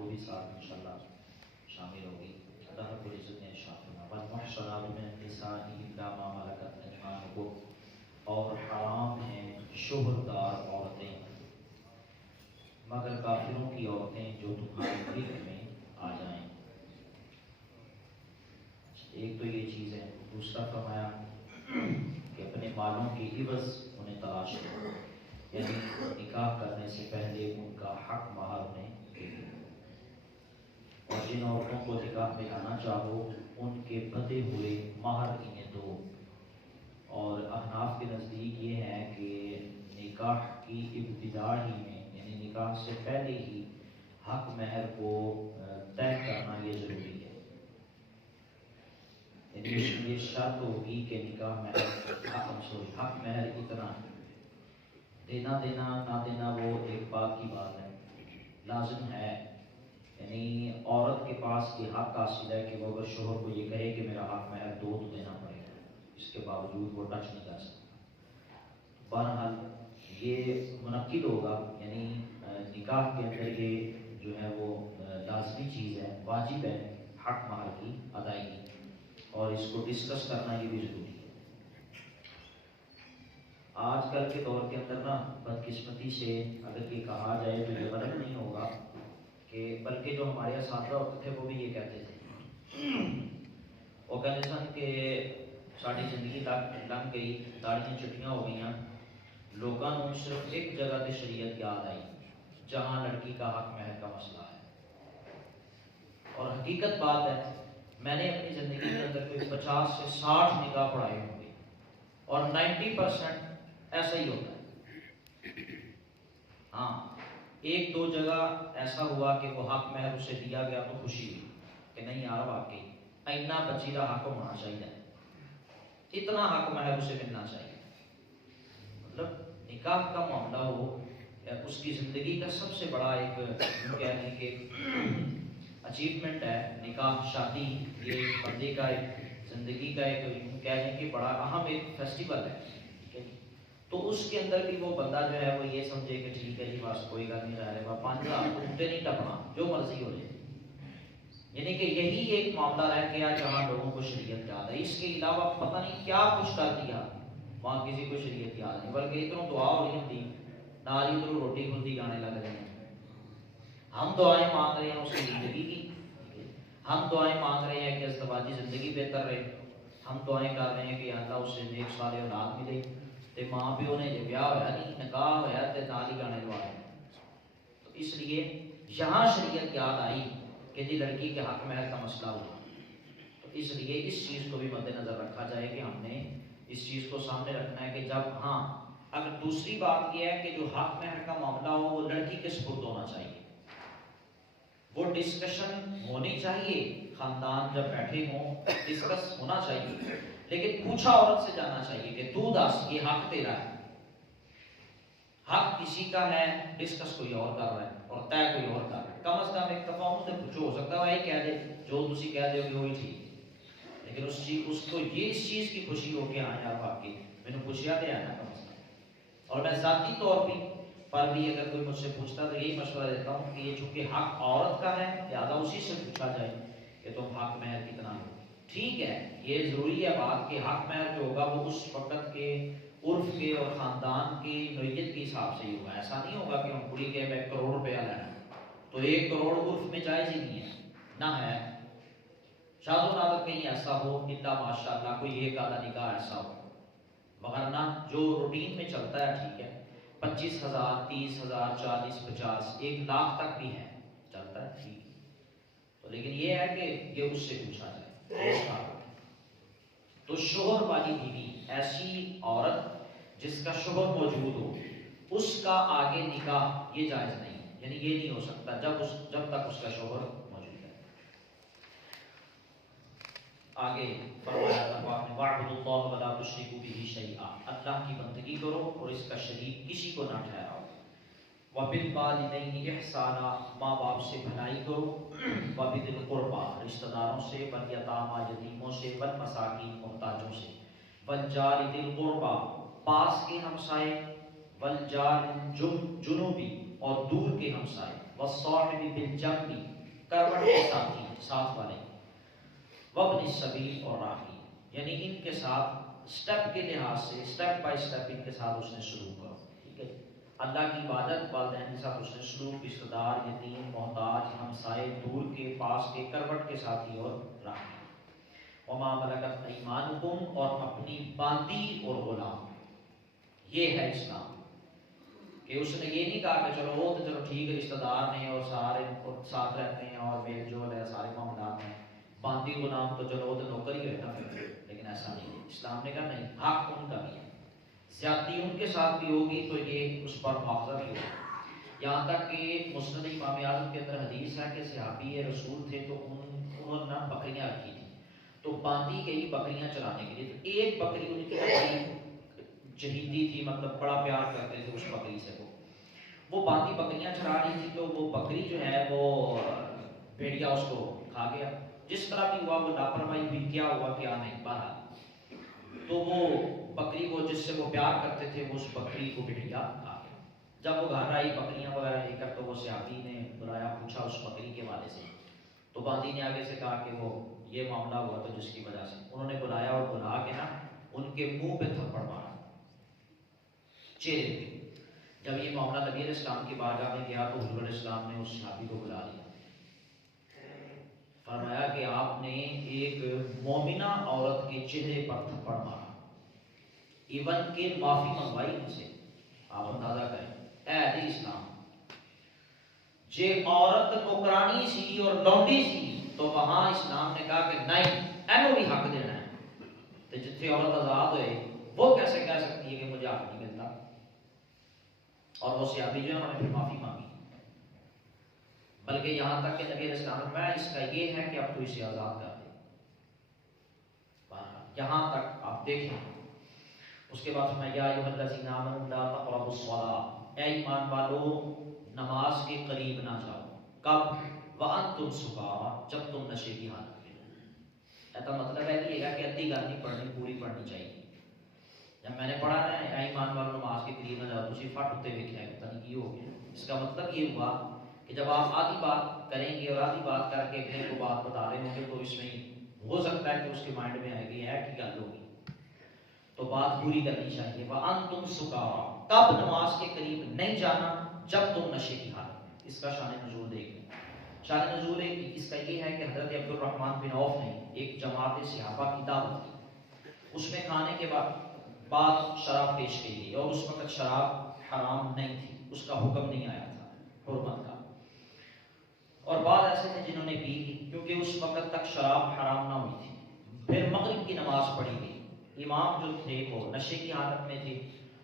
وہ بھی ساتھ انشاءاللہ شامل ہوگی۔ اللہ رب العزت نے ارشاد فرمایا والمحصنات من النساء الا ما ملکت ایمانکم، اور حرام ہیں شوہردار عورتیں مگر کافروں کی عورتیں جو تمہارے ملک میں آ جائیں۔ ایک تو یہ چیز ہے۔ دوسرا فرمایا کہ اپنے مالوں کی عوض انہیں تلاش کرو، یعنی نکاح کرنے سے پہلے ان کا حق مہر انہیں دے دو، اور جن عورتوں کو نکاح میں لانا چاہو ان کے بدے ہوئے مہر انہیں دو۔ اور احناف کے نزدیک یہ ہے کہ نکاح کی ابتدا ہی میں، یعنی نکاح سے پہلے ہی حق مہر کو طے کرنا یہ ضروری ہے۔ یعنی یہ شرط ہوگی کہ نکاح مہر حق مہر اتنا دینا نہ دینا وہ ایک بات کی بات ہے، لازم ہے۔ یعنی عورت کے پاس یہ حق حاصل ہے کہ وہ اگر شوہر کو یہ کہے کہ میرا حق مہر دو تو دینا پڑے گا، اس کے باوجود وہ ٹچ نہیں کر سکتا۔ بہرحال یہ منعقد ہوگا، یعنی نکاح کے اندر یہ جو ہے وہ لازمی چیز ہے، واجب ہے حق مہر کی ادائیگی، اور اس کو ڈسکس کرنا یہ بھی ضروری ہے۔ آج کل کے دور کے اندر نا بدقسمتی سے اگر یہ کہا جائے تو یہ غلط نہیں ہوگا کہ بلکہ جو ہمارے اساتذہ ہوتے تھے وہ بھی یہ کہتے تھے، وہ کہتے سن کہ ساری زندگی لنگ گئی، داڑیاں چھٹیاں ہو گئیاں، لوگوں کو صرف ایک جگہ تے شریعت یاد آئی جہاں لڑکی کا حق مہر کا مسئلہ ہے۔ اور حقیقت بات ہے، میں نے اپنی زندگی کے اندر کوئی 50 سے 60 نکاح پڑھائے ہوں گے، اور 90% ایسا ہی ہوتا ہے۔ ہاں، ایک دو جگہ ایسا ہوا کہ وہ حق مہر اسے دیا گیا تو خوشی ہوئی کہ نہیں یار واقعی اتنا بچی کا حق ہونا چاہیے، اتنا حق مہر اسے ملنا چاہیے۔ مطلب نکاح کا معاملہ ہو، اس کی زندگی کا سب سے بڑا ایک کہنے کہ اچیومنٹ ہے نکاح، شادی، یہ بندے کا ایک زندگی کا ایک کہنے کہ بڑا اہم ایک فیسٹیول ہے۔ تو اس کے اندر بھی وہ بندہ جو ہے وہ یہ سمجھے کہ ٹھیک ہے جی بس کوئی گل نہیں رہ رہے، 5000 گھنٹے نہیں ٹپنا، جو مرضی ہو جائے۔ یعنی کہ یہی ایک معاملہ رہ گیا جہاں لوگوں کو شریعت یاد ہے، اس کے علاوہ پتہ نہیں کیا کچھ کر دیا، وہاں کسی کو شریعت یاد نہیں، بلکہ ادھر دعا ہو رہی ہوتی، نال ادھر روٹی کھلتی گانے لگ رہے ہیں۔ ہم دعائیں مانگ رہے ہیں اس کی زندگی کی، ہم دعائیں مانگ رہے ہیں کہ ازدواجی زندگی بہتر رہے، ہم دعائیں کر رہے ہیں کہ اللہ اس سے نیک صالح اولاد ملے، تے ماں پیو نے جو بیاہ ہوا نہیں، نکاح ہوا تے نال ہی گانے لوائے۔ تو اس لیے یہاں شریعت یاد آئی کہ جی لڑکی کے حق مہر کا مسئلہ ہوا، تو اس لیے اس چیز کو بھی مد نظر رکھا جائے کہ ہم نے اس چیز کو سامنے رکھنا ہے کہ جب ہاں اگر دوسری بات یہ ہے کہ جو حق مہر کا معاملہ ہو وہ لڑکی کے سپرد ہونا چاہیے، وہ ڈسکشن ہونی چاہیے، خاندان جب بیٹھے ہوں ڈسکس ہونا چاہیے، لیکن پوچھا عورت سے جانا چاہیے کہ تو دس یہ حق تیرا ہے، حق کسی کا ہے، ڈسکس کوئی اور کر رہا ہے اور طے کوئی اور کر رہا ہے، کم از کم ایک تفاہم سے پوچھو، ہو سکتا ہے کہہ دے جو تسی کہہ دے وہی ٹھیک، لیکن اس کو یہ اس چیز کی خوشی ہو کہ ہاں یار واقعی میں نے پوچھا دیا نا کم از کم۔ اور میں ذاتی طور پر بھی اگر کوئی مجھ سے پوچھتا تو یہی مشورہ دیتا ہوں کہ یہ چونکہ حق عورت کا ہے لہٰذا اسی سے پوچھا جائے کہ تم حق مہر کتنا ہے۔ ٹھیک ہے، یہ ضروری ہے بات کہ حق مہر جو ہوگا وہ اس وقت کے عرف کے اور خاندان کی نوعیت کے حساب سے ہی ہوگا، ایسا نہیں ہوگا کہ ہم کڑی کے 1 کروڑ روپیہ لینا تو 1 کروڑ عرف میں جائز ہی نہیں ہے، نہ ہے، شاذ و نادر کہیں ایسا ہو، الا ماشاءاللہ کوئی ایک آدھا نکاح ایسا ہو، مگر نہ جو روٹین میں چلتا ہے ٹھیک ہے 25,000 30,000 40 50 1 لاکھ تک بھی ہے، چلتا ہے ٹھیک، تو لیکن یہ ہے کہ یہ اس سے پوچھا جائے۔ تو شوہر والی بیوی ایسی عورت جس کا شوہر موجود ہو، اس کا آگے نکاح یہ جائز نہیں، یعنی یہ نہیں ہو سکتا جب تک اس کا شوہر موجود ہے۔ آگے فرمایا اللہ نے وَاعْبُدُوا اللَّهَ وَلَا تُشْرِكُوا بِهِ شَيْئًا، اللہ کی بندگی کرو اور اس کا شریک کسی کو نہ ٹھہراؤ۔ وَبِالْوَالِدَيْنِ إِحْسَانًا، ماں باپ سے بھلائی کرو، وَبِذِي الْقُرْبَىٰ، رشتہ داروں سے، وَالْيَتَامَىٰ یتیموں سے، وَالْمَسَاکِینِ محتاجوں سے، وَالْجَارِ ذِي الْقُرْبَىٰ پاس کے ہمسائے، وَالْجَارِ الْجُنُوبِ اور دور کے ہمسائے، والصاحب بالجنب کروٹ کے ساتھی ساتھ والے، وابن السبیل اور راہی، یعنی ان کے ساتھ سٹیپ کے لحاظ سے سٹیپ بائی سٹیپ ان کے ساتھ اس نے سلوک کرو، ٹھیک ہے، اللہ کی عبادت، والدین کے ساتھ اس نے سلوک، رشتہ دار، یتیم، محتاج، ہمسائے، دور کے پاس کے، کروٹ کے ساتھی اور راہی، وما ملکت ایمانکم اور اپنی باندی اور غلام، یہ ہے اسلام، کہ اس نے یہ نہیں کہا کہ چلو وہ تو چلو ٹھیک ہے رشتہ دار ہیں اور سارے ساتھ رہتے ہیں اور میل جول ہے، سارے معاملات ہیں، باندی غلام تو چلو وہ تو نوکر ہی رہتا ہے، لیکن ایسا نہیں ہے، اسلام نے کہا نہیں، حق ان کا بھی ہے، زیادتی ان کے ساتھ بھی ہوگی تو یہ اس پر مواخذہ بھی ہوگا، یہاں تک کہ مسند امام اعظم کے اندر حدیث ہے کہ صحابی رسول تھے تو انہوں نے بکریاں رکھی تھی، تو باندی گئی بکریاں چلانے کے لیے، تو ایک بکری ان کی چہیتی تھی، مطلب بڑا پیار کرتے تھے اس بکری سے، وہ باقی بکریاں چرا رہی تھی، تو وہ بکری جو ہے وہ بھیڑیا اس کو کھا گیا، جس طرح بھی ہوا وہ لاپرواہی ہوئی، کیا ہوا کیا نہیں بہرحال، تو وہ بکری کو جس سے وہ پیار کرتے تھے وہ اس بکری کو بھیڑیا کھا گیا، جب وہ گھر آئی بکریاں وغیرہ لے کر تو وہ صحابی نے بلایا، پوچھا اس بکری کے والے سے، تو باندی نے آگے سے کہا کہ وہ یہ معاملہ ہوا تو جس کی وجہ سے، انہوں نے بلایا اور بلا کے نا ان کے منہ پہ تھپڑ مارا، چہرے پہ، جب یہ معاملہ نبی علیہ السلام کی بارگاہ میں گیا تو حضور علیہ السلام نے اس صحابی کو بلا لیا، فرمایا کہ آپ نے ایک مومنہ عورت کے چہرے پر تھپڑ مارا، ایون کہ معافی منگوائی ان سے، آپ اندازہ کریں، اے اہل اسلام، جے عورت نوکرانی سی اور لونڈی سی تو وہاں اسلام نے کہا کہ نہیں، اینو بھی حق دینا ہے، تو جتنے عورت آزاد ہوئے وہ کیسے کہہ سکتی ہے کہ مجھے حق نہیں ملتا، اور وہ صحابی جو ہے انہوں نے پھر معافی مانگی، بلکہ یہاں تک کہ نبی علیہ السلام میں اس کا یہ ہے کہ اب تو اسے آزاد کر دیں، یہاں تک آپ دیکھیں، اس کے بعد میں یا ایھا الذین آمنوا لا تقربوا الصلاۃ، اے ایمان والو نماز کے قریب نہ جاؤ، کب؟ وانتم سکارا، جب تم نشے کی حالت میں، ایسا مطلب ہے کہ یہ کہ ادھی گل نہیں پڑھنی، پوری پڑھنی چاہیے، جب میں نے پڑھا نا اے ایمان والو نماز کے قریب نہ جاؤ، تسی فٹ ہوتے دیکھا ہے، پتہ نہیں کی ہو گیا، اس کا مطلب یہ ہوا کہ جب آپ آدھی بات کریں گے اور آدھی بات کر کے اگلے کو بات بتا رہے ہوں گے تو اس میں ہو سکتا ہے کہ اس کے مائنڈ میں آئے گی ہے کہ گل ہوگی، تو بات پوری کرنی چاہیے، وَأَنْتُمْ سُكَارَىٰ، کب نماز کے قریب نہیں جانا؟ جب تم نشے کی حالت میں، اس کا شان نزول دیکھیں، شان نزول اس کا یہ ہے کہ حضرت عبد الرحمن بن عوف نے ایک جماعت صحابہ کی دعوت کی، اس میں کھانے کے بعد شراب پیش کی گئی، اور اس وقت شراب حرام نہیں تھی، اس کا حکم نہیں آیا تھا حرمت کا، اور بعض ایسے تھے جنہوں نے پی لی کیونکہ اس وقت تک شراب حرام نہ ہوئی تھی، پھر مغرب کی نماز پڑھی گئی، امام جو تھے وہ نشے کی حالت میں تھے،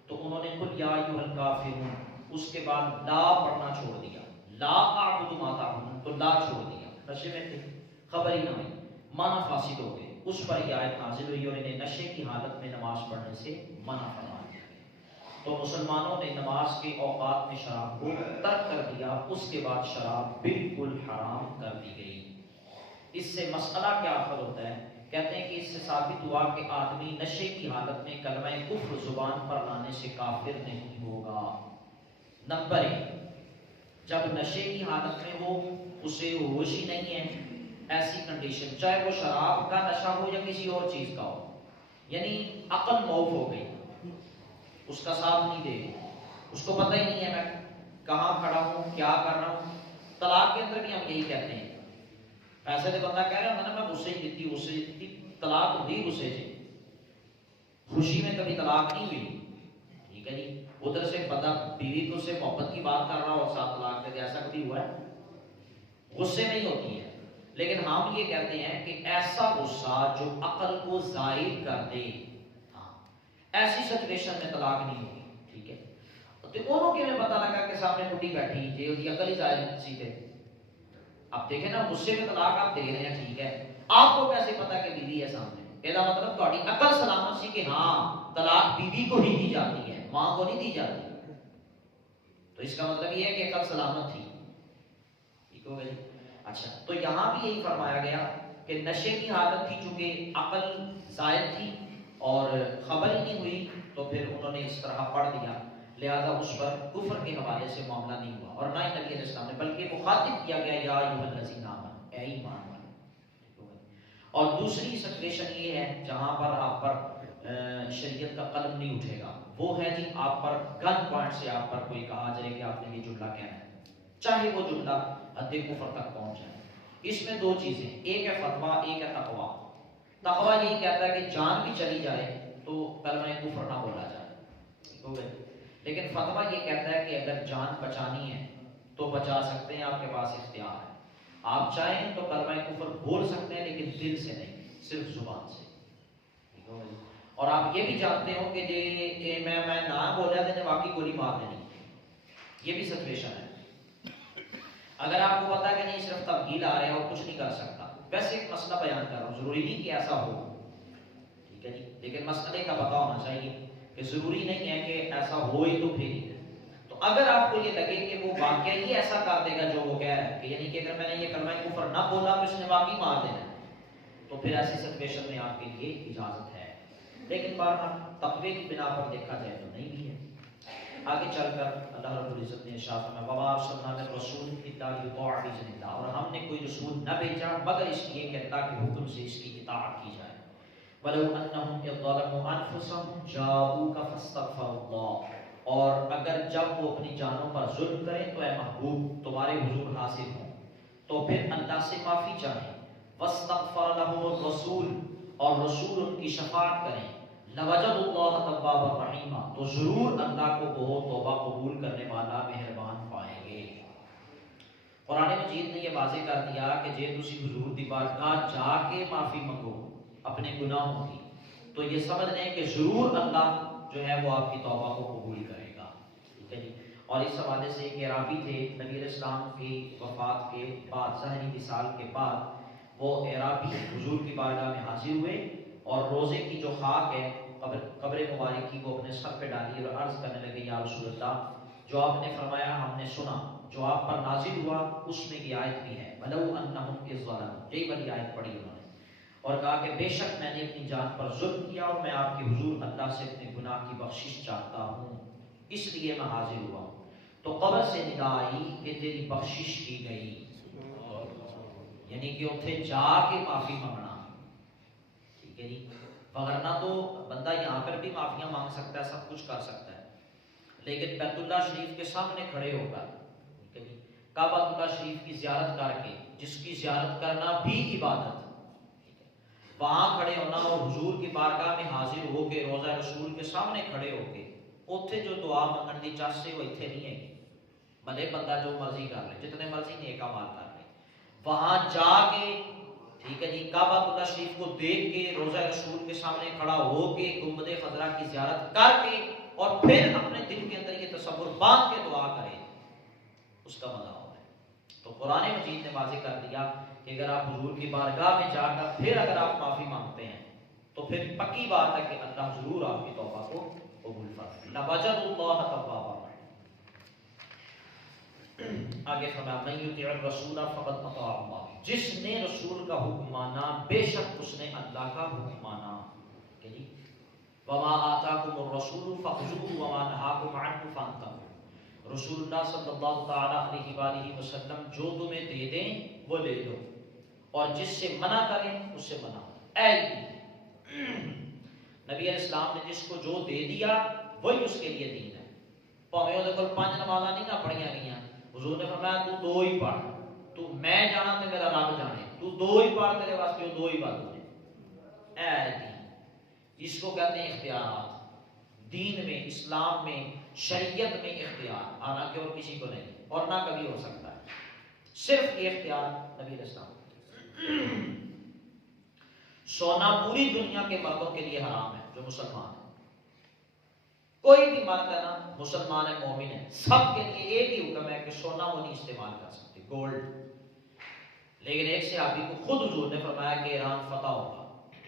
تو انہوں نے قل یا ایھا الکافرون، اس کے بعد لا پڑھنا چھوڑ دیا، لا اعبد ما تعبدون، تو لا چھوڑ دیا، نشے میں تھے، خبر ہی نہ ہوئی، معنی فاسد ہو گئے، اس پر یہ آیت نازل ہوئی اور انہیں نشے کی حالت میں نماز پڑھنے سے منع فرما دیا، تو مسلمانوں نے نماز کے اوقات میں شراب کو ترک کر دیا، اس کے بعد شراب بالکل حرام کر دی گئی۔ اس سے مسئلہ کیا اخذ ہوتا ہے؟ کہتے ہیں کہ اس سے ثابت ہوا کہ آدمی نشے کی حالت میں کلمہ کفر زبان پر لانے سے کافر نہیں ہوگا۔ نمبر 1، جب نشے کی حالت میں ہو، اسے ہوش ہی نہیں ہے، ایسی کنڈیشن، چاہے وہ شراب کا نشہ ہو یا کسی اور چیز کا ہو، یعنی عقل موف ہو گئی، اس کا ساتھ نہیں دے گی، اس کو پتہ ہی نہیں ہے میں کہاں کھڑا ہوں، کیا کر رہا ہوں۔ طلاق کے اندر بھی ہم یہی کہتے ہیں، ایسے تو بندہ کہہ رہا ہوتا نا میں غصے ہی دیتی، طلاق ہوئی غصے سے، خوشی میں کبھی طلاق نہیں ہوئی، ٹھیک ہے جی، ادھر سے بندہ بیوی کو سے محبت کی بات کر رہا ہو اور ساتھ طلاق دے دے، ایسا کبھی ہوا ہے؟ غصے میں ہی ہوتی ہے، لیکن ہم یہ کہتے ہیں کہ ایسا غصہ جو عقل کو زائل کر دے، ایسی سچویشن میں طلاق نہیں ہوگی، ٹھیک ہے، تو انہوں کے میں پتہ لگا کہ سامنے بڈھی بیٹھی جی ہوتی عقل ہی زائل سی تھے، اب دیکھیں نا غصے میں طلاق آپ دے رہے ہیں، ٹھیک ہے، آپ کو کیسے پتا کہ بیوی ہے سامنے؟ یہ مطلب تھوڑی عقل سلامت سی کہ ہاں طلاق بیوی کو ہی دی جاتی ہے، ماں کو نہیں دی جاتی، تو اس کا مطلب یہ ہے کہ عقل سلامت تھی، ٹھیک ہو گئی۔ اچھا، تو یہاں بھی یہی فرمایا گیا کہ نشے کی حالت تھی، چونکہ عقل زائل تھی اور خبر ہی نہیں ہوئی، تو پھر انہوں نے اس طرح پڑھ دیا۔ لہذا اس پر کفر کے حوالے سے معاملہ نہیں ہوا، اور نہ ہی نبی علیہ السلام نے، بلکہ مخاطب کیا گیا یا ایھا الذین آمنوا، اے ایمان والو۔ اور دوسری سچویشن یہ ہے جہاں پر آپ پر شریعت کا قلم نہیں اٹھے گا، وہ ہے جی آپ پر گن پوائنٹ سے آپ پر کوئی کہا جائے کہ آپ نے یہ جملہ کہنا ہے، چاہے وہ جملہ حد کفر تک پہنچ جائے۔ اس میں دو چیزیں، ایک ہے فتویٰ، ایک ہے تقویٰ۔ تقویٰ یہی کہتا ہے کہ جان بھی چلی جائے تو کلمہ کفر نہ بولا جائے، ٹھیک ہو گئے، لیکن فتویٰ یہ کہتا ہے کہ اگر جان بچانی ہے تو بچا سکتے ہیں، آپ کے پاس اختیار ہے، آپ چاہیں تو کلمہ کفر بول سکتے ہیں لیکن دل سے نہیں، صرف زبان سے، ٹھیک ہو گئے۔ اور آپ یہ بھی جانتے ہو کہ میں نہ بولا تو واقعی گولی مار دینی، یہ بھی سچویشن ہے۔ اگر آپ کو پتا ہے کہ نہیں صرف تبدیل آ رہے ہیں اور کچھ نہیں کر سکتا، ویسے ایک مسئلہ بیان کر رہا ہوں، ضروری نہیں کہ ایسا ہو، ٹھیک ہے جی، لیکن مسئلے کا پتہ ہونا چاہیے کہ ضروری نہیں ہے کہ ایسا ہو ہی تو پھر ہی۔ تو اگر آپ کو یہ لگے کہ وہ واقعی ہی ایسا کر دے گا جو وہ کہہ رہا ہے، کہ یعنی کہ اگر میں نے یہ کلمہ کفر نہ بولا تو اس نے واقعی مار دینا ہے، تو پھر ایسی سچویشن میں آپ کے لیے اجازت ہے، لیکن بہرحال تقوی کی بنا پر دیکھا جائے تو نہیں بھی ہے۔ آگے چل کر اللہ رب العزت نے ارشاد فرمایا وما ارسلنا من رسول الا ليطاع باذن اللہ، اور ہم نے کوئی رسول نہ بھیجا مگر اس لیے کہ اللہ کے حکم سے اس کی اطاعت کی جائے۔ ولو انہم اذ ظلموا انفسهم جاءوک فاستغفروا اللہ، اور اگر جب وہ اپنی جانوں پر ظلم کریں تو اے محبوب تمہارے حضور حاضر ہوں تو پھر اللہ سے معافی چاہیں، واستغفر لهم الرسول، اور رسول ان کی شفاعت کریں، لوجد اللہ توابا رحیما، تو ضرور اللہ کو وہ توبہ قبول کرنے والا مہربان پائیں گے۔ قرآن مجید نے یہ واضح کر دیا کہ جے تسی حضور دی بارگاہ جا کے معافی منگو اپنے گناہوں کی، تو یہ سمجھ لیں کہ ضرور اللہ جو ہے وہ آپ کی توبہ کو قبول کرے گا، ٹھیک ہے جی۔ اور اس حوالے سے ایک عرابی تھے، نبی علیہ السلام کی وفات کے بعد، ظاہری وصال کے بعد، وہ عرابی حضور کی بارگاہ میں حاضر ہوئے اور روزے کی جو خاک ہے قبر مبارک کی وہ اپنے سر پہ ڈالی اور عرض کرنے لگے یا رسول اللہ، جو آپ نے فرمایا ہم نے سنا، جو آپ پر نازل ہوا اس میں یہ آیت بھی ہے وَلَوْ أَنَّهُمْ إِذْ ظَلَمُوا، یہی والی آیت پڑھی انہوں نے، اور کہا کہ بے شک میں نے اپنی جان پر ظلم کیا اور میں آپ کے حضور اللہ سے اپنے گناہ کی بخشش چاہتا ہوں، اس لیے میں حاضر ہوا ہوں۔ تو قبر سے ندا آئی کہ تیری بخشش کی گئی، یعنی کہ اتنے جا کے معافی منگنا، ٹھیک ہے جی، ورنہ تو بندہ یہاں پر بھی معافیاں مانگ سکتا ہے، سب کچھ کر سکتا ہے، لیکن بیت اللہ شریف کے سامنے کھڑے ہو کر، ٹھیک ہے جی، کعبہ اللہ شریف کی زیارت کر کے، جس کی زیارت کرنا بھی عبادت، ٹھیک ہے، وہاں کھڑے ہونا اور حضور کی بارگاہ میں حاضر ہو کے روضہ رسول کے سامنے کھڑے ہو کے اتھے جو دعا منگن دی چاہ سے وہ اتھے نہیں ہے، بھلے بندہ جو مرضی کر لے، جتنے مرضی نیک اعمال کر لے، وہاں جا کے، ٹھیک ہے جی، کعبہ اللہ شریف کو دیکھ کے روضہ رسول کے سامنے کھڑا ہو کے گنبد خضرا کی زیارت کر کے اور پھر اپنے دل کے اندر یہ تصور باندھ کے دعا کرے، اس کا مزہ ہوتا ہے۔ تو قرآن مجید نے واضح کر دیا کہ اگر آپ حضور کی بارگاہ میں جا کر پھر اگر آپ معافی مانگتے ہیں تو پھر پکی بات ہے کہ اللہ ضرور آپ کی توبہ کو قبول فرمائے گا، لوجد اللہ توابا۔ آگے فرمایا من یطع الرسول فقد اطاع اللہ، جس نے رسول کا حکم مانا بے شک اس نے اللہ کا حکم مانا، کہ جی وما آتاکم الرسول فخذوه وما نهاکم عنہ فانتهوا، رسول اللہ صلی اللہ تعالی علیہ وآلہ وسلم جو تمہیں دے دیں وہ لے لو، اور جس سے منع کریں اس سے منع کرو۔ اے نبی علیہ السلام نے جس کو جو دے دیا وہی اس کے لیے دین ہے، پاویں وہ کول 5 نمازاں نہیں نہ پڑھیاں گئیاں، حضور نے فرمایا تو 2 ہی پڑھ، تو میں جانا تے میرا رب جانے، تو 2 ہی پڑھ، تیرے واسطے وہ 2 ہی بات ہو جائے۔ اے دین، اس کو کہتے ہیں اختیارات، دین میں، اسلام میں، شریعت میں اختیار، حالانکہ اور کسی کو نہیں اور نہ کبھی ہو سکتا ہے، صرف یہ اختیار نبی علیہ السلام۔ سونا پوری دنیا کے مردوں کے لیے حرام ہے جو مسلمان ہے، کوئی بھی مرد ہے نا، مسلمان ہے، مومن ہے، سب کے لیے ایک ہی حکم ہے کہ سونا وہ نہیں استعمال کر سکتے، گولڈ۔ لیکن ایک صحابی کو خود حضور نے فرمایا کہ ایران فتح ہوگا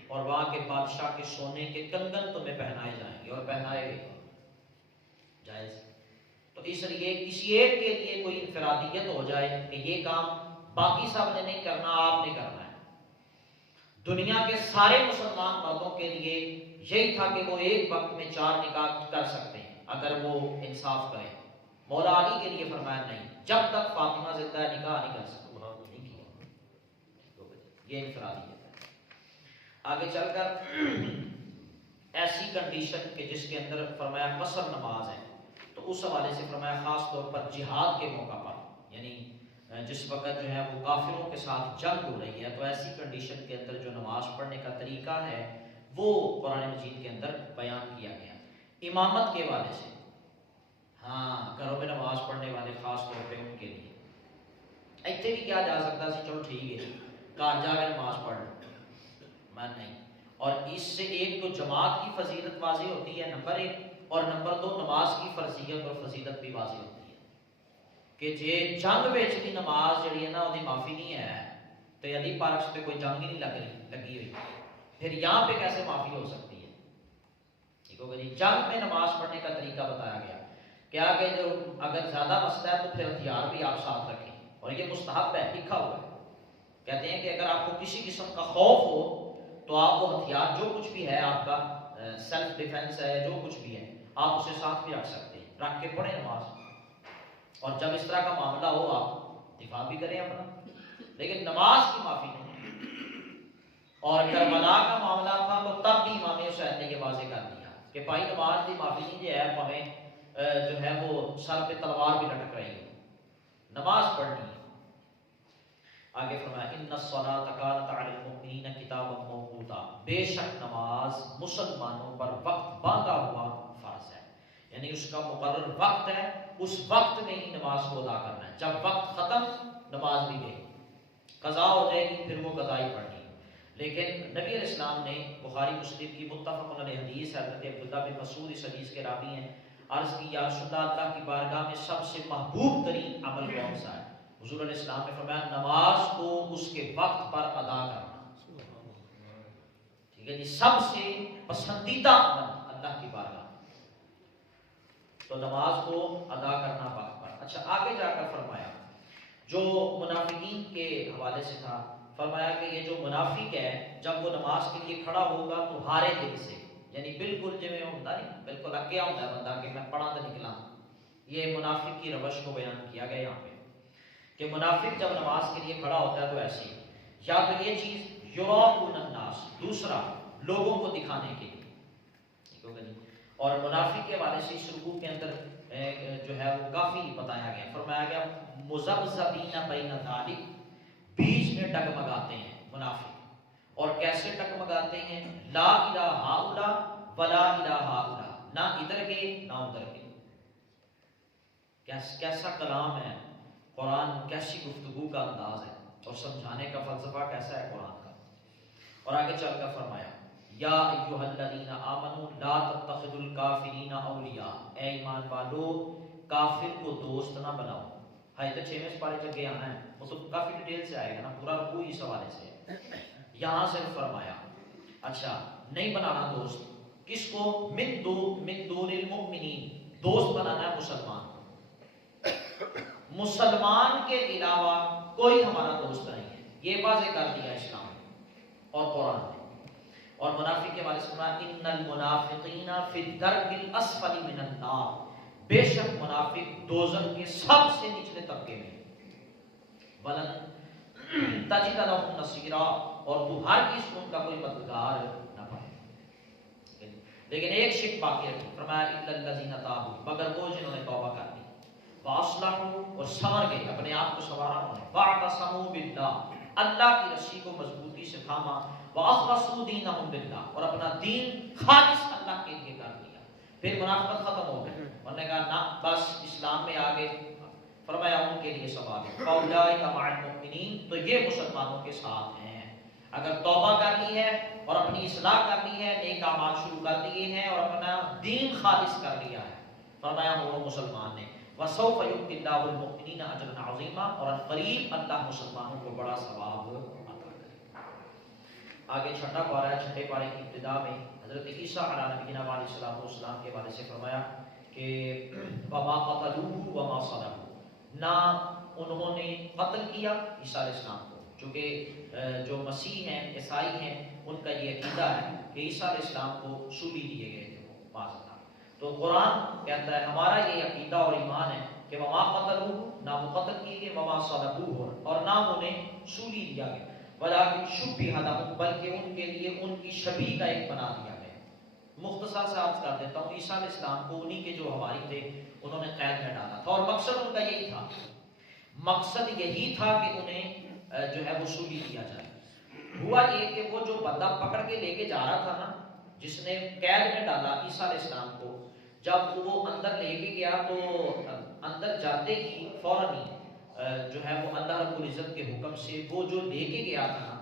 اور وہاں کے بادشاہ کے سونے کے کنگن تمہیں پہنائے جائیں گے، اور پہنائے گئے، جائز۔ تو اس لیے کسی ایک کے لیے کوئی انفرادیت ہو جائے کہ یہ کام باقی سب نے نہیں کرنا، آپ نے کرنا ہے، دنیا کے سارے مسلمان مردوں کے لیے یہی تھا کہ وہ ایک وقت میں 4 نکاح کر سکتے ہیں، اگر وہ انصاف کرے. مولا علی کے لیے فرمایا نہیں، جب تک فاطمہ زندہ ہے نکاح نہیں کر سکتا، نہیں کیا. یہ انفرادیت ہے. آگے چل کر ایسی کنڈیشن کہ جس کے اندر فرمایا قصر نماز ہے، تو اس حوالے سے فرمایا خاص طور پر جہاد کے موقع پر، یعنی جس وقت جو ہے وہ کافروں کے ساتھ جنگ ہو رہی ہے، تو ایسی کنڈیشن کے اندر جو نماز پڑھنے کا طریقہ ہے وہ قرآن مجید کے اندر بیان کیا گیا. امامت کے حوالے سے ہاں گھروں میں نماز پڑھنے والے خاص طور پہ ان کے لیے ایتھے بھی کیا جا سکتا سی چلو ٹھیک ہے گھر جا کے نماز پڑھ لو، میں نہیں. اور اس سے ایک تو جماعت کی فضیلت واضح ہوتی ہے نمبر 1، اور نمبر 2 نماز کی فرضیت اور فضیلت بھی واضح ہوتی ہے کہ جے جنگ وچ دی نماز جڑی ہے نا وہ معافی نہیں ہے، تو یدی پارکس پہ کوئی جنگ ہی نہیں لگی ہوئی، پھر یہاں پہ کیسے معافی ہو سکتی ہے؟ ٹھیک ہوگا جی. جنگ میں نماز پڑھنے کا طریقہ بتایا گیا کیا کہ جو اگر زیادہ مسئلہ ہے تو پھر ہتھیار بھی آپ ساتھ رکھیں، اور یہ مستحب ہے، لکھا ہوا ہے. کہتے ہیں کہ اگر آپ کو کسی قسم کا خوف ہو تو آپ وہ ہتھیار جو کچھ بھی ہے آپ کا سیلف ڈیفense ہے، جو کچھ بھی ہے آپ اسے ساتھ بھی رکھ سکتے ہیں، رکھ کے پڑھیں نماز. اور جب اس طرح کا معاملہ ہو آپ دفاع بھی کریں اپنا، لیکن نماز کی معافی نہیں. اور کربلا کا معاملہ تھا تو تب بھی امام حسین نے یہ واضح کر دیا کہ بھائی نماز کی معافی نہیں جو ہے ہمیں جو ہے وہ سر پہ تلوار بھی لٹک رہی ہے، نماز پڑھنی ہے. آگے فرمایا ان الصلاۃ کانت علی المؤمنین کتابا موقوتا، بے شک نماز مسلمانوں پر وقت باندھا ہوا فرض ہے، یعنی اس کا مقرر وقت ہے، اس وقت میں ہی نماز کو ادا کرنا ہے. جب وقت ختم نماز بھی گئی، قضا ہو جائے گی پھر وہ قضا ہی پڑھنی. لیکن نبی علیہ السلام نے بخاری مسلم کی متفق علیہ حدیث ہے، حضرت عبداللہ بن مسعود اس حدیث کے راوی ہیں، عرض کی یا رسول اللہ کی بارگاہ میں سب سے محبوب ترین عمل کون سا ہے؟ حضور علیہ السلام نے فرمایا نماز کو اس کے وقت پر ادا کرنا. ٹھیک ہے جی، سب سے پسندیدہ عمل اللہ کی بارگاہ تو نماز کو ادا کرنا وقت پر. اچھا آگے جا کر فرمایا جو منافقین کے حوالے سے تھا، فرمایا کہ یہ جو منافق ہے جب وہ نماز کے لیے کھڑا ہوگا تو ہارے دل سے، یعنی بالکل جو ہوتا نہیں بالکل اگیا ہوتا ہے بندہ کہ میں پڑھا تو نکلا. یہ منافق کی روش کو بیان کیا گیا یہاں پہ کہ منافق جب نماز کے لیے کھڑا ہوتا ہے تو ایسے یا تو یہ چیز یراؤن الناس، دوسرا لوگوں کو دکھانے کے لیے، ٹھیک ہوگا جی. اور منافق کے حوالے سے اس رکوع کے اندر جو ہے وہ کافی بتایا گیا، فرمایا گیا مذبذبین بین ذالک، بیچ میں ڈگمگاتے ہیں منافق. اور کیسے ڈگمگاتے ہیں؟ لا الہ ہؤلاء ولا الہ ہؤلاء، نہ ادھر کے نہ ادھر کے. کیسا کلام ہے قرآن، کیسی گفتگو کا انداز ہے، اور سمجھانے کا فلسفہ کیسا ہے قرآن کا. اور آگے چل کر فرمایا یا ایھا الذین آمنوا لا تتخذوا الکافرین اولیاء، اے ایمان والو کافر کو دوست نہ بناؤ. ہائی تو 6ویں سپارے چکے آنا ہے، وہ تو کافی ڈیٹیل سے آئے گا نا، پورا رکوع اس حوالے سے. یہاں سے فرمایا اچھا نہیں بنانا دوست کس کو؟ من دون المؤمنین، دوست بنانا ہے مسلمان کو، مسلمان کے علاوہ کوئی ہمارا دوست نہیں ہے. یہ واضح کر دیا اسلام اور قرآن نے. اور منافق کے حوالے سے فرمایا ان المنافقین فی الدرک الاسفل من النار، بے شک منافق دوزخ کے سب سے نچلے طبقے میں. ولن تجد لهم نصیرا، اور تو ہر کس ان کا کوئی مددگار نہ پائے. لیکن ایک شک باقی رکھی، فرمایا الا الذین تابوا، مگر وہ جنہوں نے توبہ کر لی، واصلحوا، اور سنور گئے، اپنے آپ کو سنوارا انہوں نے، واعتصموا باللہ، اللہ کی رسی کو مضبوطی سے تھاما، واخلصوا دینہم باللہ، اور اپنا دین خالص اللہ کے لیے کر دیا. پھر منافقت ختم ہو گئی، انہوں نے کہا نہ بس اسلام میں آگے. فرمایا ان کے لیے ثواب ہے، فاولئک مع المؤمنین، تو یہ مسلمانوں کے ساتھ ہیں. اگر توبہ کر لی ہے اور اپنی اصلاح کر لی ہے، نیک اعمال شروع کر دیے ہیں اور اپنا دین خالص کر لیا ہے، فرمایا وہ مسلمان نے. وسوف یؤتی اللہ المؤمنین اجرا عظیما، اور قریب اللہ مسلمانوں کو بڑا ثواب عطا کرے گا. آگے چھٹا پارہ ہے، چھٹے پارے کی ابتدا میں حضرت عیسیٰ علیہ نبینا علیہ الصلوۃ والسلام کے حوالے سے فرمایا کہ وما قتلوه وما صلبوه، نہ انہوں نے قتل کیا عیسیٰ علیہ السلام کو، چونکہ جو مسیح ہیں عیسائی ہیں ان کا یہ عقیدہ ہے کہ عیسیٰ علیہ السلام کو صلیب دیے گئے تھے، تو قرآن کہتا ہے ہمارا یہ عقیدہ اور ایمان ہے کہ وما قتلوہ، نہ وہ قتل کیے گئے، وما صلبوہ، اور نہ انہیں سولی دیا گیا، ولکن شبہ لہم، بلکہ ان کے لیے ان کی شبیہ کا ایک بنا دیا گیا۔ مختصر سے عرض کر دیتا ہوں، عیسیٰ علیہ السلام کو انہی کے جو حواری تھے انہوں نے قید میں ڈالا تھا، اور مقصد ان کا یہی تھا، مقصد یہی تھا کہ انہیں جو ہے وہ سولی دیا جائے۔ ہوا یہ کہ وہ جو بندہ پکڑ کے لے کے جا رہا تھا نا، جس نے قید میں ڈالا عیسیٰ علیہ السلام کو، جب وہ اندر لے کے گیا تو اندر جاتے ہی فوراً ہی جو ہے وہ اللہ رب العزت کے حکم سے وہ جو لے کے گیا تھا نا،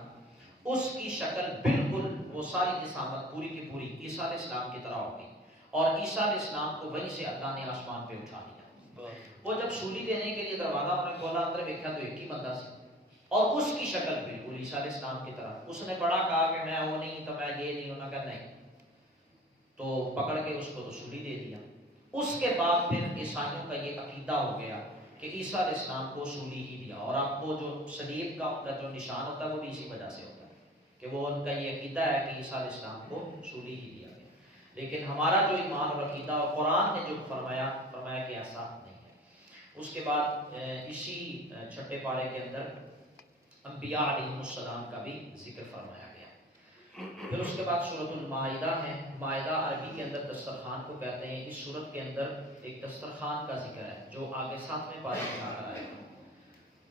اس کی شکل بالکل وہ ساری جسامت پوری کی پوری عیسیٰ علیہ السلام کی طرح ہو گئی، اور عیسیٰ علیہ السلام کو وہیں سے اللہ نے آسمان پہ اٹھا دیا۔ وہ جب سولی دینے کے لیے دروازہ انہوں نے کھولا، اندر دیکھا تو ایک ہی بندہ سی، اور اس کی شکل بالکل عیسیٰ علیہ السلام کی طرح۔ اس نے بڑا کہا کہ میں وہ نہیں تو میں یہ نہیں، انہوں نے کہا نہیں، تو پکڑ کے اس کو تو سولی دے دیا۔ اس کے بعد پھر عیسائیوں کا یہ عقیدہ ہو گیا کہ عیسیٰ علیہ السلام کو سولی ہی دیا، اور آپ کو جو صلیب کا جو نشان ہوتا ہے وہ بھی اسی وجہ سے ہوتا ہے کہ وہ ان کا یہ عقیدہ ہے کہ عیسیٰ علیہ السلام کو سولی ہی دیا گیا۔ لیکن ہمارا جو ایمان اور عقیدہ اور قرآن نے جو فرمایا کہ ایسا نہیں ہے۔ اس کے بعد اسی چھٹے پارے کے اندر انبیاء علیہ السلام کا بھی ذکر فرمایا گیا۔ پھر اس کے بعد سورۃ المائدہ ہے۔ مائدہ عربی کے اندر دسترخوان کو کہتے ہیں۔ اس سورت کے اندر ایک دسترخوان کا ذکر ہے جو آگے 7ویں پارے میں آ رہا ہے۔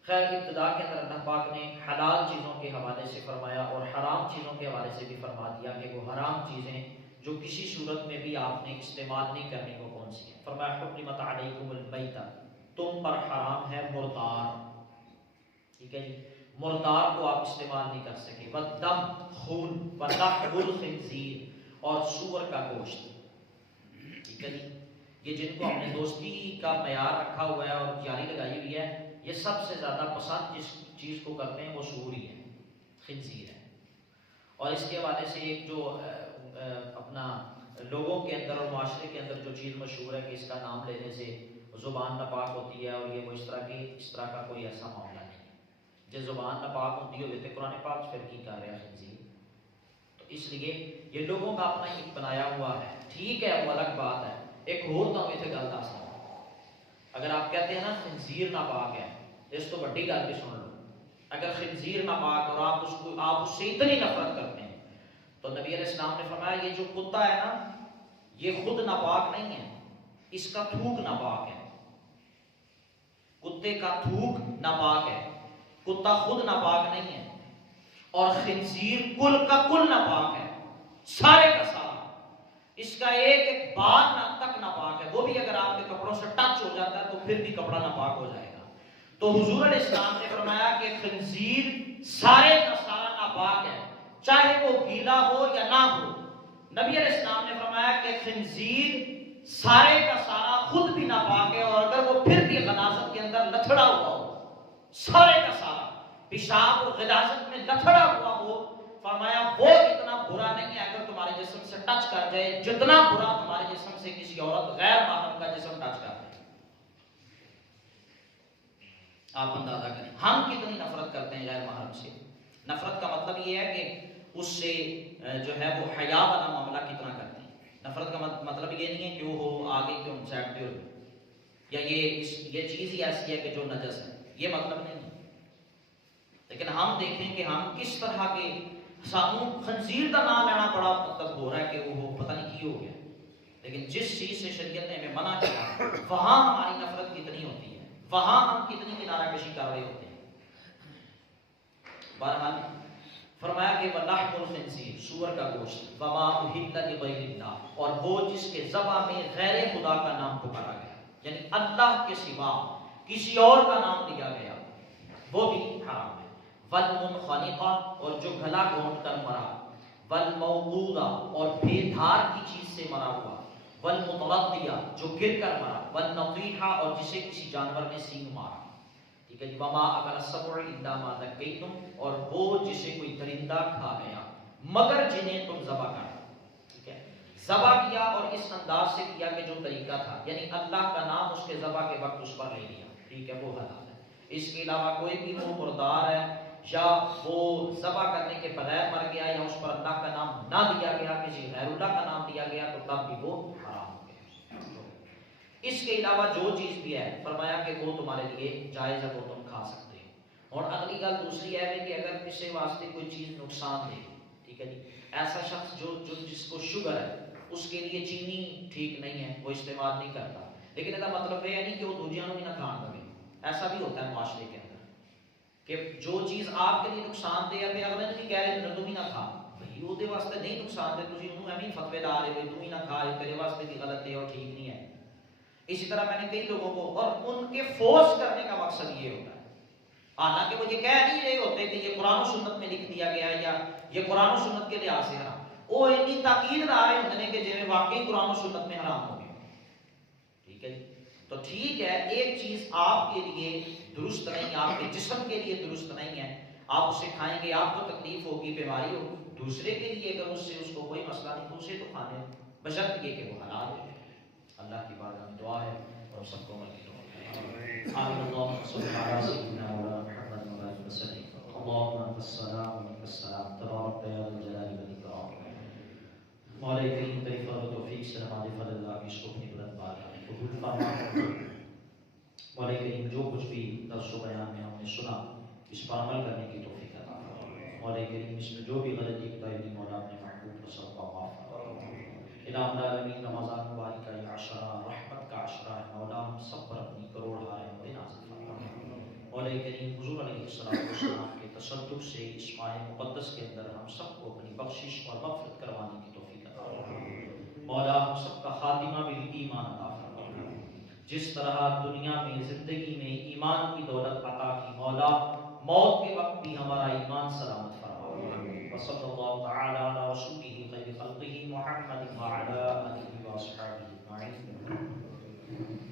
خیر ابتدا کے اندر اللہ پاک نے حلال چیزوں کے حوالے سے فرمایا اور حرام چیزوں کے حوالے سے بھی فرما دیا کہ وہ حرام چیزیں جو کسی صورت میں بھی آپ نے استعمال نہیں کرنی وہ کون سی ہیں۔ فرمایا حرمت علیکم المیتہ، تم پر حرام ہے مردار، ٹھیک ہے جی، مردار کو آپ استعمال نہیں کر سکے، والدم خون، ولحم الخنزیر، اور سور کا گوشت، ٹھیک ہے جی۔ یہ جن کو ہم نے دوستی کا معیار رکھا ہوا ہے اور جاری لگائی ہوئی ہے، یہ سب سے زیادہ پسند جس چیز کو کرتے ہیں وہ سور ہی ہے، خنزیر ہے۔ اور اس کے حوالے سے ایک جو اپنا لوگوں کے اندر اور معاشرے کے اندر جو چیز مشہور ہے کہ اس کا نام لینے سے زبان ناپاک ہوتی ہے، اور یہ وہ اس طرح کا کوئی ایسا معاملہ نہیں ہے۔ جب زبان ناپاک ہوتی ہوئے تو قرآن پاک پھر کی کر رہے ہیں خنزیر، تو اس لیے یہ لوگوں کا اپنا ایک بنایا ہوا ہے، ٹھیک ہے وہ الگ بات ہے۔ ایک اور تو ہمیں تھے گل دس، اگر آپ کہتے ہیں نا خنزیر ناپاک ہے، اس تو بڑی گل بھی سن لو۔ اگر خنزیر ناپاک اور آپ اس سے اتنی نفرت کرتے ہیں تو نبی علیہ السلام نے فرمایا یہ جو کتا ہے نا یہ خود ناپاک نہیں ہے، اس کا تھوک ناپاک ہے۔ کتے کا تھوک ناپاک ہے، کتا خود ناپاک نہیں ہے، اور خنزیر کل کا کل ناپاک ہے، سارے کا سارا، اس کا ایک ایک بال تک ناپاک ہے، وہ بھی اگر آپ کے کپڑوں سے ٹچ ہو جاتا ہے تو پھر بھی کپڑا ناپاک ہو جائے گا۔ تو حضور علیہ السلام نے فرمایا کہ خنزیر سارے کا سارا ناپاک ہے، چاہے وہ گیلا ہو یا نہ ہو۔ نبی علیہ السلام نے فرمایا کہ خنزیر سارے کا سارا خود بھی ناپاک ہے، اور اگر وہ پھر بھی غلاظت کے اندر لتھڑا ہوا ہو، سارے کا سارا پیشاب اور غلاظت میں لتھڑا ہوا ہو، فرمایا وہ اتنا برا نہیں ہے اگر تمہارے جسم سے ٹچ کر جائے جتنا برا تمہارے جسم سے کسی عورت غیر محرم کا جسم ٹچ کر جائے۔ آپ اندازہ کریں ہم کتنی نفرت کرتے ہیں غیر محرم سے۔ نفرت کا مطلب یہ ہے کہ اس سے جو ہے وہ حیا والا معاملہ کتنا کرتے ہیں۔ نفرت کا مطلب یہ نہیں ہے کہ وہ ہو آگے کیوں سائڈ پہ ہو، یا یہ چیز ہی ایسی ہے کہ جو نجس ہے، یہ مطلب نہیں ہے۔ لیکن ہم دیکھیں کہ ہم کس طرح کے، سانوں خنزیر کا نام لینا بڑا مطلب ہو رہا ہے کہ وہ پتہ نہیں کی ہو گیا، لیکن جس چیز سے شریعت نے ہمیں منع کیا وہاں ہماری نفرت کتنی ہوتی ہے، وہاں ہم کتنی کنارہ کشی کر رہے ہوتے ہیں۔ بہرحال فرمایا کہ وَلَحْمُ الْخِنْزِيرِ، سور کا گوشت، وَمَا أُهِلَّ لِغَيْرِ اللَّهِ، اور وہ جس کے ذبح میں غیر خدا کا نام پکارا گیا، یعنی اللہ کے سوا کسی اور کا نام لیا گیا، وہ بھی حرام ہے۔ وَالْمُنْخَنِقَةُ، اور جو گلا گھونٹ کر مرا، وَالْمَوْقُوذَةُ، اور بے دھار کی چیز سے مرا ہوا، وَالْمُتَرَدِّيَةُ، جو گر کر مرا، وَالنَّطِيحَةُ، اور جسے کسی جانور نے سینگ مارا، ٹھیک ہے جی، وَمَا أَكَلَ السَّبُعُ إِلَّا مَا ذَكَّيْتُمْ، اور وہ جسے کوئی درندہ کھا گیا مگر جنہیں تم ذبح کر، ٹھیک ہے، ذبح کیا اور اس انداز سے کیا کہ جو طریقہ تھا، یعنی اللہ کا نام اس کے ذبح کے وقت اس پر لے لیا، ٹھیک ہے، وہ حلال ہے۔ اس کے علاوہ کوئی بھی وہ مردار ہے یا وہ ذبح کرنے کے بغیر مر گیا یا اس پر اللہ کا نام نہ دیا گیا، کسی غیر اللہ کا نام دیا گیا، تو تب بھی وہ حرام ہو گیا۔ اس کے علاوہ جو چیز بھی ہے فرمایا کہ وہ تمہارے لیے جائز ہے، وہ تم کھا سکتے ہو۔ اور اگلی گل دوسری ہے کہ اگر کسی واسطے کوئی چیز نقصان دے، ٹھیک ہے جی، ایسا شخص جو جس کو شوگر ہے اس کے لیے چینی ٹھیک نہیں ہے، وہ استعمال نہیں کرتا، لیکن اس کا مطلب یہ نہیں کہ وہ دوسروں بھی نہ کھان دے۔ ایسا بھی ہوتا ہے معاشرے کے اندر کہ جو چیز آپ کے لیے نقصان دہ ہے اگلے نہیں کہہ رہے تم ہی نہ کھا، بھائی وہ واسطے نہیں نقصان دہ، تھی انہوں ایویں فتوی لا رہے ہو تم ہی نہ کھا، تیرے واسطے بھی غلط ہے اور ٹھیک نہیں ہے۔ اسی طرح میں نے کئی لوگوں کو، اور ان کے فورس کرنے کا مقصد یہ ہوتا ہے، حالانکہ وہ یہ کہہ نہیں رہے ہوتے کہ یہ قرآن و سنت میں لکھ دیا گیا ہے یا یہ قرآن و سنت کے لحاظ سے حرام، وہ اتنی تاکید لا رہے ہوتے ہیں کہ جی واقعی قرآن و سنت میں حرام ہو گیا، ٹھیک ہے جی۔ تو ٹھیک ہے، ایک چیز آپ کے لیے درست نہیں، آپ کے جسم کے لیے درست نہیں ہے، آپ اسے کھائیں گے آپ کو تکلیف ہوگی، بیماری ہوگی، دوسرے کے لیے اگر اس سے اس کو کوئی مسئلہ نہیں تو اسے تو کھانے بشرط یہ کہ وہ حلال ہو۔ اللہ کی بارگاہ میں دعا ہے اور سب کو عمل کی توفیق۔ آمین اللہم صلی علی سیدنا مولانا محمد و آلہ وسلم۔ اللہم انت السلام و منک السلام، تبارک یا ذا الجلال والاکرام۔ مولا کریم تیری فضل و توفیق سے نماز فضل اللہ کی اس کو اپنی بلند بارگاہ میں قبول فرما۔ مولا کریم جو کچھ بھی درس و بیان میں ہم نے سنا اس پر عمل کرنے کی توفیق عطا فرما۔ مولا کریم اس میں جو بھی غلطی کوتاہی ہوئی مولا اپنے محبوب کو سب کو معاف فرما۔ الہ العالمین رمضان مبارک کا یہ عشرہ رحمت کا عشرہ ہے، مولا ہم سب پر اپنی کروڑ رحمتیں نازل فرما۔ مولا کریم حضور علیہ السلام کے تصدق سے اس ماہ مقدس کے اندر ہم سب کو اپنی بخشش اور مغفرت کروانے کی توفیق عطا فرما۔ مولا ہم سب کا خاتمہ بھی ایمان عطا فرما، جس طرح دنیا میں زندگی میں ایمان کی دولت عطا کی، مولا موت کے وقت بھی ہمارا ایمان سلامت فرما۔ وصلی اللہ تعالی علی رسولہ خیر خلقہ محمد وعلی آلہ واصحابہ اجمعین۔